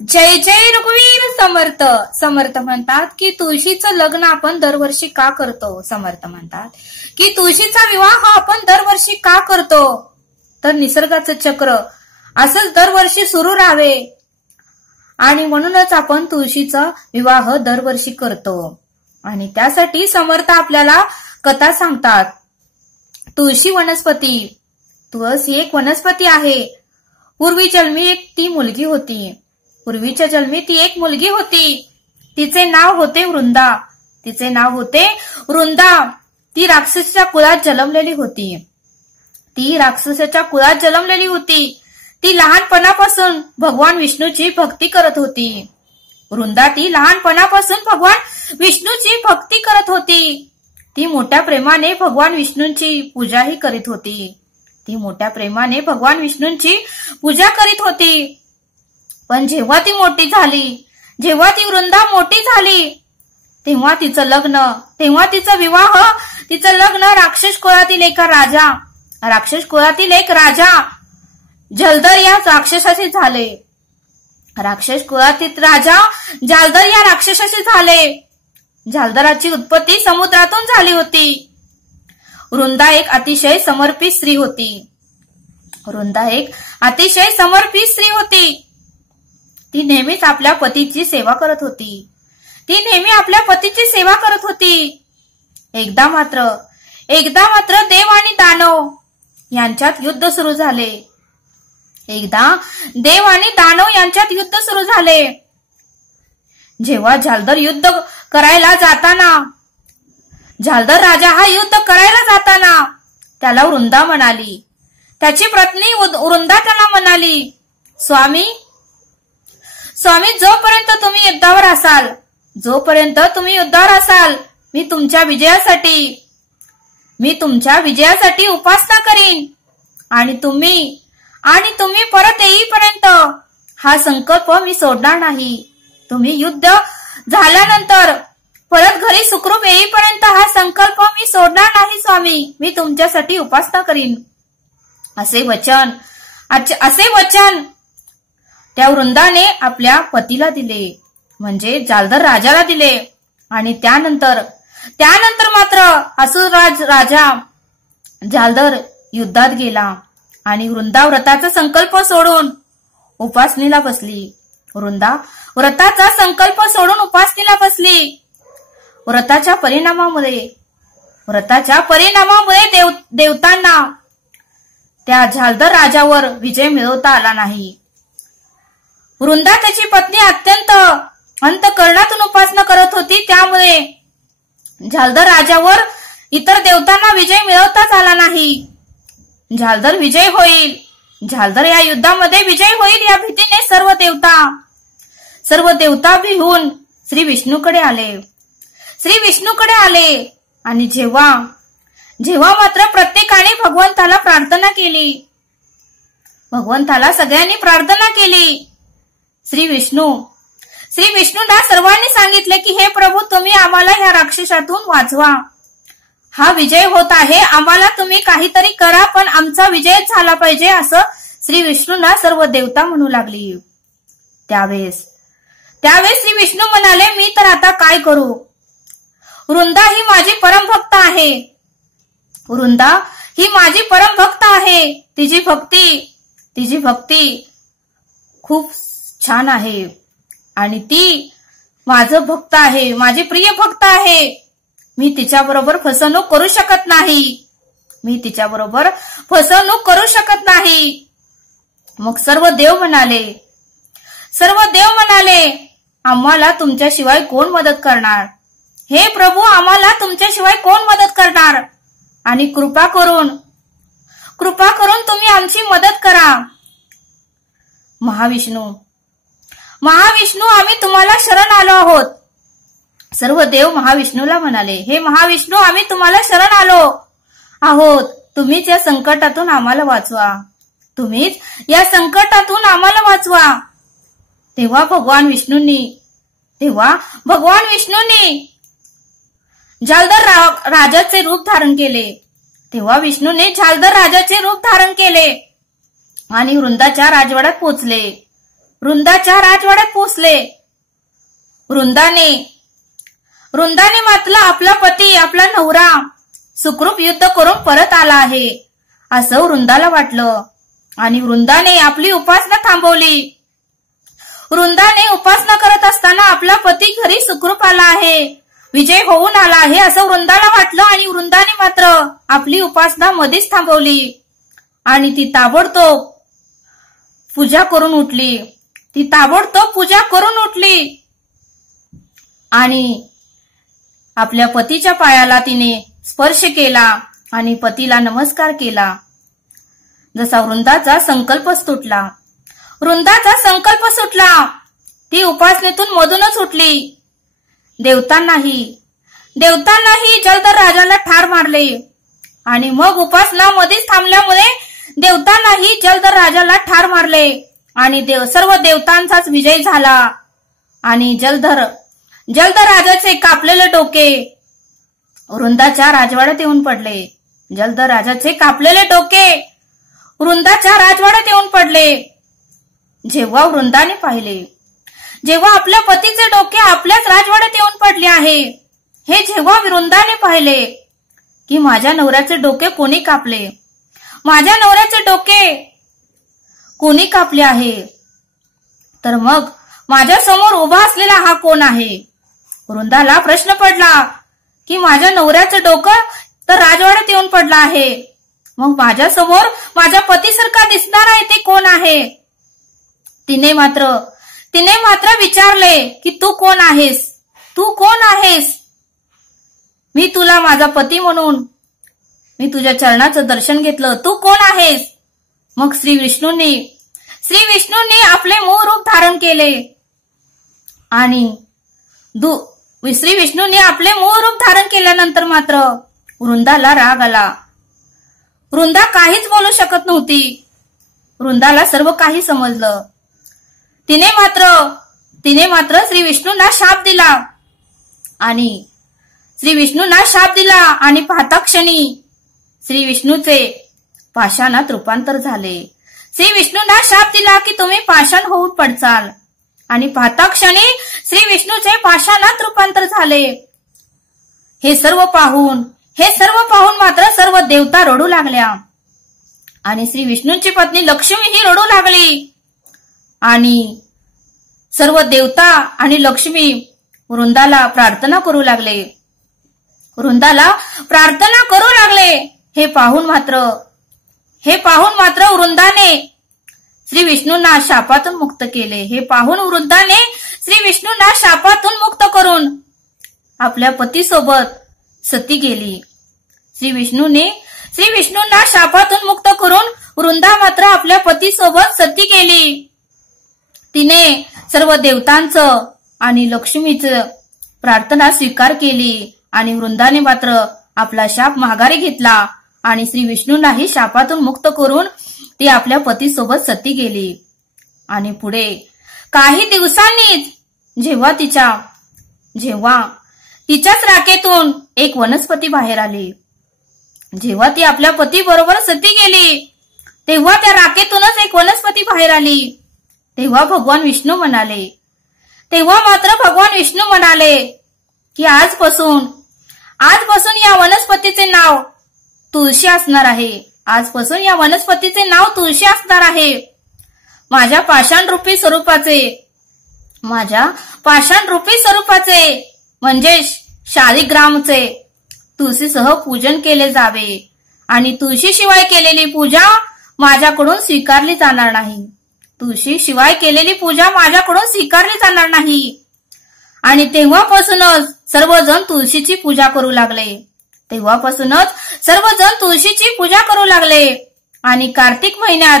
जय जय रघुवीर समर्थ. समर्थ म्हणतात की तुळशीचं लग्न आपण दरवर्षी का करतो. समर्थ म्हणतात की तुळशीचा विवाह आपण दरवर्षी का करतो, तर निसर्गाचं चक्र असंच दरवर्षी सुरू राहावे आणि म्हणूनच आपण तुळशीचा विवाह दरवर्षी करतो. आणि त्यासाठी समर्थ आपल्याला कथा सांगतात. तुळशी वनस्पती, तुळस ही एक वनस्पती आहे. पूर्वी जन्मी ती मुलगी होती. पूर्वीच्या जन्मी ती एक मुलगी होती. तिचे नाव होते वृंदा. तिचे नाव होते वृंदा. ती राक्षसाच्या कुळात जन्मलेली होती. ती राक्षसाच्या कुळात जन्मलेली होती. ती लहानपणापासून भगवान विष्णूची भक्ती करत होती. वृंदा ती लहानपणापासून भगवान विष्णूची भक्ती करत होती. ती मोठ्या प्रेमाने भगवान विष्णूंची पूजाही करीत होती. ती मोठ्या प्रेमाने भगवान विष्णूंची पूजा करीत होती. पण जेव्हा ती मोठी झाली, जेव्हा ती वृंदा मोठी झाली, तेव्हा तिचं लग्न, तेव्हा तिचं विवाह, तिचं लग्न राक्षस कुळातील एक राजा जलदर या राक्षसाशी झाले. राक्षस कुळातील राजा जालदर या राक्षसाशी झाले. जालदराची उत्पत्ती समुद्रातून झाली होती. वृंदा एक अतिशय समर्पित स्त्री होती. वृंदा एक अतिशय समर्पित स्त्री होती. ती नेहमीच आपल्या पतीची सेवा करत होती. ती नेहमी आपल्या पतीची सेवा करत होती. एकदा मात्र देव आणि दानव यांच्यात युद्ध सुरू झाले. एकदा देव आणि दानव यांच्यात युद्ध सुरू झाले. जेव्हा जालदर युद्ध करायला जाताना, जालदर राजा हा युद्ध करायला जाताना त्याला वृंदा म्हणाली, त्याची पत्नी वृंदा त्याला म्हणाली, स्वामी जोपर्यंत तुम्ही युद्धावर असाल, मी तुमच्या विजयासाठी उपासना करीन. आणि तुम्ही परत येईपर्यंत हा संकल्प मी सोडणार नाही. तुम्ही युद्ध झाल्यानंतर परत घरी सुखरूप येईपर्यंत हा संकल्प मी सोडणार नाही स्वामी. मी तुमच्यासाठी उपासना करीन. असे वचन त्या वृंदाने आपल्या पतीला दिले, म्हणजे जालदर राजाला दिले. आणि त्यानंतर मात्र असुरराज राजा जालदर युद्धात गेला आणि वृंदा व्रताचा संकल्प सोडून उपासनेला बसली. वृंदा व्रताचा संकल्प सोडून उपासनेला बसली. व्रताच्या परिणामामुळे देवतांना त्या जालदर राजावर विजय मिळवता आला नाही. वृंदा त्याची पत्नी अत्यंत अंतःकरणातून उपासना करत होती. त्यामुळे जालदर राजावर इतर देवतांना विजय मिळवताच आला नाही. जालदर या युद्धामध्ये विजय होईल या भीतीने सर्व देवता भिवून श्री विष्णूकडे आले. आणि जेव्हा मात्र प्रत्येकाने भगवंताला सगळ्यांनी प्रार्थना केली. श्री विष्णूंना सर्वांनी सांगितले की हे प्रभू, तुम्ही आम्हाला ह्या राक्षसातून वाचवा. हा विजय होत आहे, आम्हाला तुम्ही काहीतरी करा, पण आमचा विजय झाला पाहिजे, असं श्री विष्णूंना सर्व देवता म्हणू लागली. त्यावेळेस श्री विष्णू म्हणाले, मी तर आता काय करू. वृंदा ही माझी परमभक्त आहे. तिची भक्ती खूप छान आहे आणि ती माझं भक्त आहे, माझी प्रिय भक्त आहे. मी तिच्याबरोबर फसवणूक करू शकत नाही. मग सर्व देव म्हणाले, आम्हाला तुमच्याशिवाय कोण मदत करणार. हे प्रभू, आम्हाला तुमच्याशिवाय कोण मदत करणार. आणि कृपा करून तुम्ही आमची मदत करा. महाविष्णू, आम्ही तुम्हाला शरण आलो आहोत. सर्व देव महाविष्णूला म्हणाले, हे महाविष्णू, आम्ही तुम्हाला शरण आलो आहोत. तुम्हीच या संकटातून आम्हाला वाचवा. तेव्हा भगवान विष्णूंनी जालदर राजाचे रूप धारण केले. आणि वृंदाच्या राजवाड्यात पोहोचले. वृंदाच्या राजवाड्यात पोहोचले. वृंदाने मात्र आपला पती, आपला नवरा सुखरूप युद्ध करून परत आला आहे असं वृंदाला वाटलं आणि वृंदाने आपली उपासना थांबवली. वृंदाने उपासना करत असताना आपला पती घरी सुखरूप आला आहे, विजय होऊन आला आहे असं वृंदाला वाटलं आणि वृंदाने मात्र आपली उपासना मध्येच थांबवली आणि ती ताबडतोब पूजा करून उठली. आणि आपल्या पतीच्या पायाला तिने स्पर्श केला आणि पतीला नमस्कार केला. जसा वृंदाचा संकल्प सुटला, ती उपासनेतून मधूनच उठली. देवतांनाही जलधर राजाला ठार मारले आणि मग उपासना मध्येच थांबल्यामुळे देवतांनाही जलधर राजाला ठार मारले आणि सर्व देवतांचाच विजय झाला आणि जलधर राजाचे कापलेले डोके वृंदाच्या राजवाड्यात येऊन पडले. जलधर राजाचे कापलेले डोके वृंदाच्या राजवाड्यात येऊन पडले. जेव्हा वृंदाने पाहिले, जेव्हा आपल्या पतीचे डोके आपल्याच राजवाड्यात येऊन पडले आहे, हे जेव्हा वृंदाने पाहिले की माझ्या नवऱ्याचे डोके कोणी कापले, माझ्या नवऱ्याचे डोके कोणी कापले आहे, तर मग माझ्या समोर उभा असलेला हा कोण आहे? वृंदाला प्रश्न पडला की माझ्या नवऱ्याचं डोकं तर राजवाड्यात येऊन पडलं आहे, मग माझ्या समोर माझ्या पतीसारखा दिसणार आहे ते कोण आहे? तिने मात्र विचारले की तू कोण आहेस? मी तुला माझा पती म्हणून मी तुझ्या चरणाचं दर्शन घेतलं, तू कोण आहेस? मग श्री विष्णूंनी आपले मूळ रूप धारण केले आणि श्री विष्णूंनी आपले मूळ रूप धारण केल्यानंतर मात्र वृंदाला राग आला. वृंदा काहीच बोलू शकत नव्हती. वृंदाला सर्व काही समजलं. तिने मात्र श्री विष्णूंना शाप दिला आणि पाहता क्षणी श्री विष्णूचे पाषाणात रूपांतर झाले. श्री विष्णूंना शाप दिला की तुम्ही पाषाण होऊन पडचाल आणि पाहता क्षणी श्री विष्णूचे पाषाणात रूपांतर झाले. हे सर्व पाहून मात्र सर्व देवता रडू लागल्या आणि श्री विष्णूंची पत्नी लक्ष्मी ही रडू लागली आणि सर्व देवता आणि लक्ष्मी वृंदाला प्रार्थना करू लागले. हे पाहून मात्र वृंदाने श्री विष्णूंना शापातून मुक्त केले. वृंदाने श्री विष्णूंना शापातून मुक्त करून आपल्या पतीसोबत सती गेली. श्री विष्णूंना शापातून मुक्त करून वृंदा मात्र आपल्या पतीसोबत सती गेली. तिने सर्व देवतांचं आणि लक्ष्मीचं प्रार्थना स्वीकार केली आणि वृंदाने मात्र आपला शाप माघारी घेतला आणि श्री विष्णूंनाही शापातून मुक्त करून ती आपल्या पतीसोबत सती गेली. आणि पुढे काही दिवसांनीच जेव्हा तिच्याच राखेतून एक वनस्पती बाहेर आली, जेव्हा ती आपल्या पती बरोबर सती गेली तेव्हा त्या राखेतूनच एक वनस्पती बाहेर आली. तेव्हा भगवान विष्णू म्हणाले की आजपासून या वनस्पतीचे नाव तुळशी असणार आहे. माझ्या पाषाणरूपी स्वरूपाचे म्हणजे शालिग्रामचे तुळशीसह पूजन केले जावे आणि तुळशीशिवाय केलेली पूजा माझ्याकडून स्वीकारली जाणार नाही. आणि तेव्हापासूनच सर्वजण तुळशीची पूजा करू लागले. आणि कार्तिक महिन्यात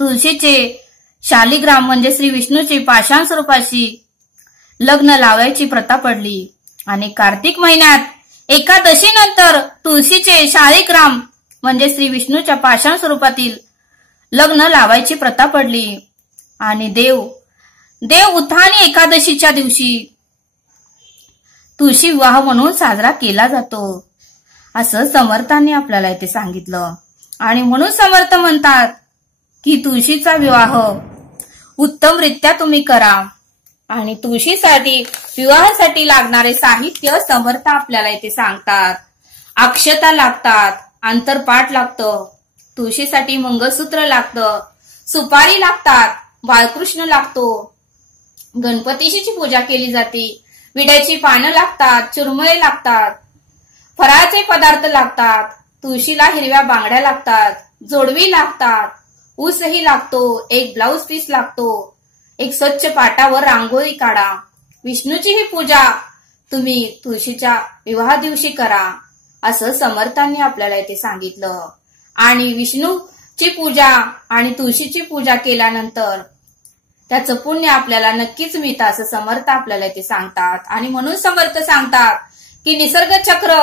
तुळशीचे शालिग्राम म्हणजे श्री विष्णूची पाषाण स्वरूपाशी लग्न लावायची प्रथा पडली. आणि कार्तिक महिन्यात एकादशीनंतर तुळशीचे शालिग्राम म्हणजे श्री विष्णूच्या पाषाण स्वरूपातील लग्न लावायची प्रथा पडली. आणि देव उत्थानी एकादशीच्या दिवशी तुळशी विवाह म्हणून साजरा केला जातो असं समर्थांनी आपल्याला इथे सांगितलं. आणि म्हणून समर्थ म्हणतात की तुळशीचा विवाह उत्तमरित्या तुम्ही करा. आणि तुळशीसाठी विवाहासाठी लागणारे साहित्य समर्थ आपल्याला इथे सांगतात. अक्षता लागतात, आंतरपाठ लागतं, तुळशीसाठी मंगळसूत्र लागतं, सुपारी लागतात, बाळकृष्ण लागतो, गणपतीची पूजा केली जाते, विड्याची पानं लागतात, चुरमुळे लागतात, फराळाचे पदार्थ लागतात, तुळशीला हिरव्या बांगड्या लागतात, जोडवी लागतात, ऊसही लागतो, एक ब्लाउज पीस लागतो, एक स्वच्छ पाटावर रांगोळी काढा. विष्णूची ही पूजा तुम्ही तुळशीच्या विवाह दिवशी करा असं समर्थांनी आपल्याला इथे सांगितलं. आणि विष्णूची पूजा आणि तुळशीची पूजा केल्यानंतर त्याचं पुण्य आपल्याला नक्कीच मिळतं असं समर्थ आपल्याला इथे सांगतात. आणि म्हणून समर्थ सांगतात की निसर्ग चक्र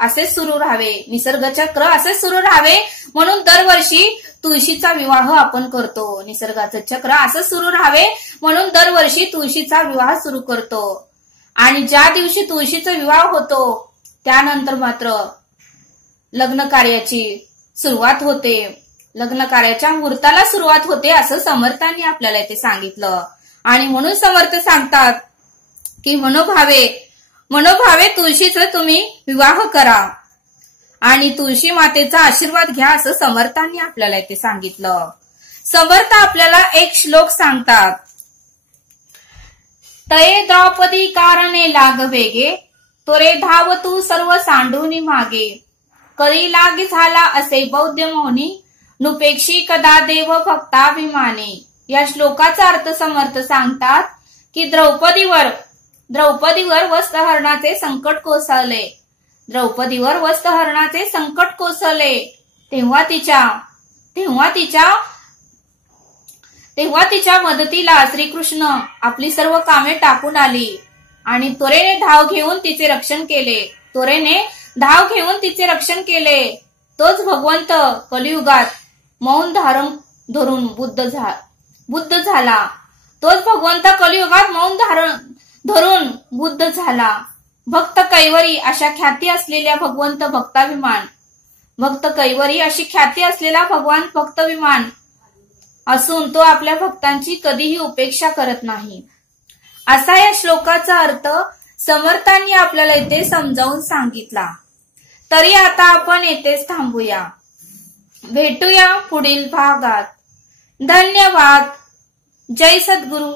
असेच सुरू राहावे, निसर्ग चक्र असेच सुरू राहावे म्हणून दरवर्षी तुळशीचा विवाह आपण करतो. निसर्गाचं चक्र असं सुरू राहावे म्हणून दरवर्षी तुळशीचा विवाह सुरू करतो. आणि ज्या दिवशी तुळशीचा विवाह होतो त्यानंतर मात्र लग्न कार्याची सुरुवात होते, लग्न कार्याच्या मुहूर्ताला सुरुवात होते असं समर्थांनी आपल्याला इथे सांगितलं. आणि म्हणून समर्थ सांगतात की मनोभावे तुळशीचा तुम्ही विवाह करा आणि तुळशी मातेचा आशीर्वाद घ्या असं समर्थांनी आपल्याला इथे सांगितलं. समर्थ आपल्याला एक श्लोक सांगतात. तये द्रौपदी कारणे लाग वेगे, तोरे धाव तू सर्व सांडूनी मागे, करी लागी झाला असे बौद्ध मौनी, नुपेक्षी कदा देव भक्ताभिमाने. या श्लोकाचा अर्थ समर्थ सांगतात की द्रौपदीवर वस्त्रहरणाचे संकट कोसळले, द्रौपदीवर वस्त्रहरणाचे संकट कोसळले तेव्हा तिच्या मदतीला श्रीकृष्ण आपली सर्व कामे टाकून आली आणि त्वरेने धाव घेऊन तिचे रक्षण केले. तोच भगवंत कलियुगात मौन धरून बुद्ध झाला. तोच भगवंत कलियुगात मौन धरून बुद्ध झाला. भक्त कैवरी अशा ख्याती असलेल्या भगवंत भगवान भक्तविमान असून तो आपल्या भक्तांची कधीही उपेक्षा करत नाही असा या श्लोकाचा अर्थ समर्थांनी आपल्याला इथे समजावून सांगितला. तरी आता आपण येथेच थांबूया. भेटूया पुढील भागात. धन्यवाद. जय सद्गुरु.